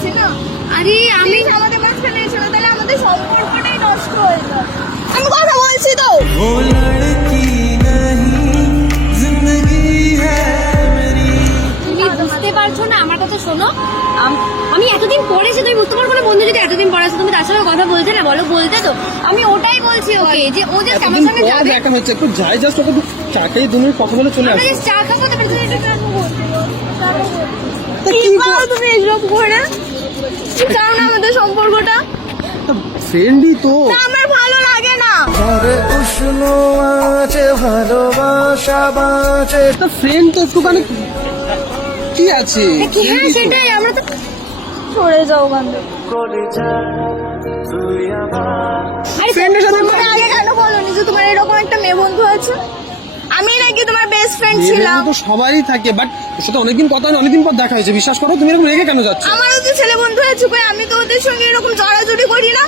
আছে না। আরে আমি আমাদের মাঝখানে এসেছিল, তাহলে আমাদের সম্পর্কটাই নষ্ট হয়ে যাবে। আমি কথা বলছি তো। তুমি বুঝতে পারছো না আমার কথা শোনো। আমি এতদিন পরে এসে তুমি বুঝতে পারবো না, বন্ধু যদি এতদিন পরে আসে তুমি তার সঙ্গে কথা বলতে না, বলো বলতে তো। আমি ওটাই বলছি ওকে যে ও যে আমার সঙ্গে যাবে। দেখা হচ্ছে একটু যাই, জাস্ট ওকে একটু চা খেয়ে 2 মিনিট কথা বলে চলে আমরা আসবে। just চা খাবো, তারপরে তুমি একটু চা খাবো। কি করো তুমি এইসব করে? কি চাও না আমাদের সম্পর্কটা? ফ্রেন্ডই তো। না, আমার ভালো লাগে না। ঘরে উষ্ণ আছে ভালোবাসা বাঁচে। ফ্রেন্ড তো একটুখানি কি আছে? কি হ্যাঁ সেটাই, আমরা তো সরে যাও বান্ধব। আরে ফ্রেন্ডের সাথে তুমি আগে কেন বলোনি যে তোমার এরকম একটা মেয়ে বন্ধু আছে? আমি নাকি তোমার বেস্ট ফ্রেন্ড মেয়ে ছিলাম। বন্ধু তো সবারই থাকে, বাট সেটা অনেকদিন কথা হয় না, অনেকদিন পর দেখা হয়েছে। বিশ্বাস করো, তুমি এরকম রেগে কেন যাচ্ছ? আমারও তো ছেলে বন্ধু আছে, কই আমি তো ওদের সঙ্গে এরকম জড়াজড়ি করি না।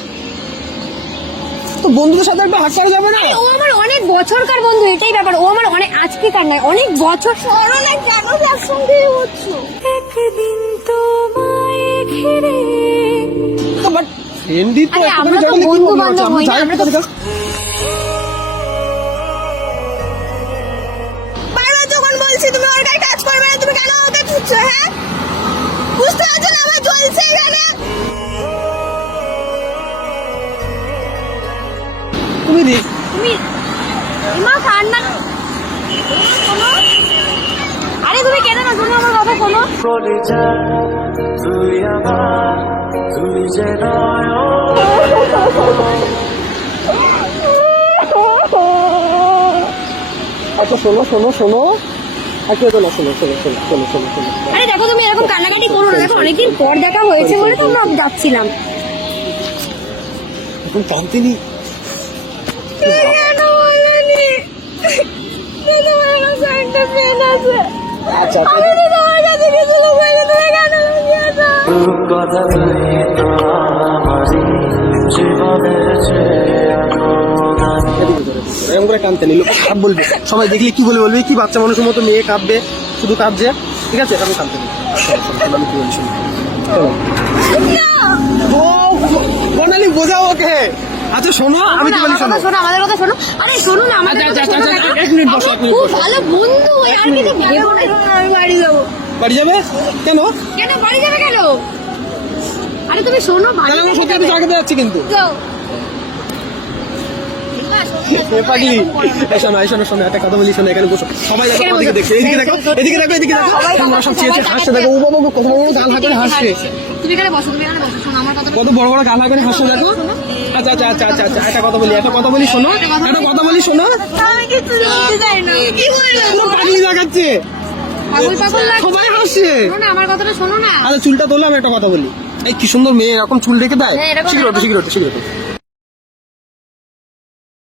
তো বন্ধুদের সাথে একটু হাত করা যাবে না? ও আমার অনেক বছরকার বন্ধু, এটাই ব্যাপার। ও আমার অনেক আজকেকার নয়, অনেক বছর। করোনা কেন একসঙ্গে হচ্ছো? একদিন তোমায় ঘিরে। বাট ফ্রেন্ডই তো আরে একটুখানি আমরা তো জড়ালে কি বন্ধু problem বান্ধব আছে? আমি হই না, যাই আমরা তো- একটু বারবার যখন বলছি তুমি ওর গায়ে টাচ করবে না, তুমি কেন ওকে ছুঁচ্ছো? হ্যাঁ, বুঝতে পারছো না আমার জ্বলছে এখানে? তুমি রে- তুমি মা কান্না শোনো। আরে তুমি কেন না শোনো আমার কথা শোনো। বলে যা তুই আমার, তুই যে নয়। আচ্ছা শোনো শোনো শোনো, আচ্ছা শোনো শোনো শোনো শোনো শোনো শোনো শোনো আরে দেখো তুমি এরকম কান্নাকাটি করো না, দেখো অনেকদিন পর দেখা হয়েছে বলে তো আমরা যাচ্ছিলাম। এখন কাঁদতেনি। তুমি কেন বলোনি? তোমার কাছে একটা ফ্রেন্ড আছে। আচ্ছা আমি তো তোমার কাছে কিছু লুকাইনি, তুমি কেন লুকিয়েছো? কথা তুই তো আমারই জীবনের চেয়ে আলোদান। এরকম করে কাঁদতে নিল, খারাপ বলবে, সবাই দেখলে কি বলবে কি বাচ্চা মানুষের মতো মেয়ে কাঁদবে, শুধু কাঁদছে। ঠিক আছে, আমি কাঁদতে নিই। আমি কি বলছি চলো। ও বনালি বোঝাও ওকে। আচ্ছা শোনো, আমি কি বলি শোনো। শোনো আমাদের কথা শোনো। আরে শোনো না আমাদের আচ্ছা, কথা আচ্ছা, শোনো। আচ্ছা, দেখো, এক মিনিট বসো, এক আমি মিনিট খুব বসো। ভালো বন্ধু, আর কিছু ভেবো না। আমি বাড়ি যাবো। বাড়ি যাবে কেন? কেন বাড়ি যাবে কেন? আরে তুমি শোনো, বাড়ি তাহলে আমরা সত্যি যাবে। চা খেতে যাচ্ছি কিন্তু। যাও। পাগলি, শোনো শোনো শোনো, একটা কথা বলি শোনো, এখানে বসো। সবাই দেখো, আমাদেরকে দেখছে, এদিকে দেখো, এদিকে দেখো, এদিকে দেখো। আমরা সব চেয়েছে হাসছে, দেখো ও বাবা কত বড় বড় গাল হাঁকে হাসছে, তুমি এখানে বসো, তুমি এখানে বসো, শোনো আমার কথা। কত বড় বড় গাল হাঁকে হাসছে দেখো। আচ্ছা আচ্ছা আচ্ছা আচ্ছা আচ্ছা, একটা কথা বলি, একটা কথা বলি শোনো, একটা কথা বলি শোনো। আমি কিছু জানতে চাই না। কি বললো? পুরো পাগলি দেখাচ্ছে, পাগল পাগল লাগছে। সবাই হাসছে। শোনো না আমার কথাটা শোনো না। আরে চুলটা তোলা, আমি একটা কথা বলি। এই কি সুন্দর মেয়ে এরকম চুল রেখে দেয়। হ্যাঁ, এরকম শীঘ্র ওঠো, শীঘ্র ওঠো, শীঘ্র ওঠো।